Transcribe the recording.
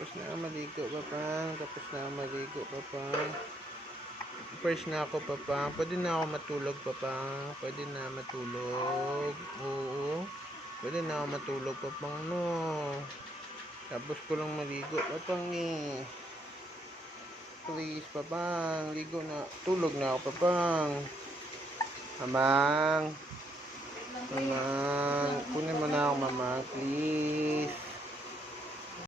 Tapos na ako maligo, papang. Tapos na ako maligo, papang. Fresh na ako, papang. Pwede na ako matulog, papang. Pwede na matulog. Oo. Pwede na ako matulog, papang, no. Tapos ko lang maligo, papang, eh. Please, papang. Ligo na. Tulog na ako, papang. Mamang. Mamang. Kunin mo na ako, mamang. Please.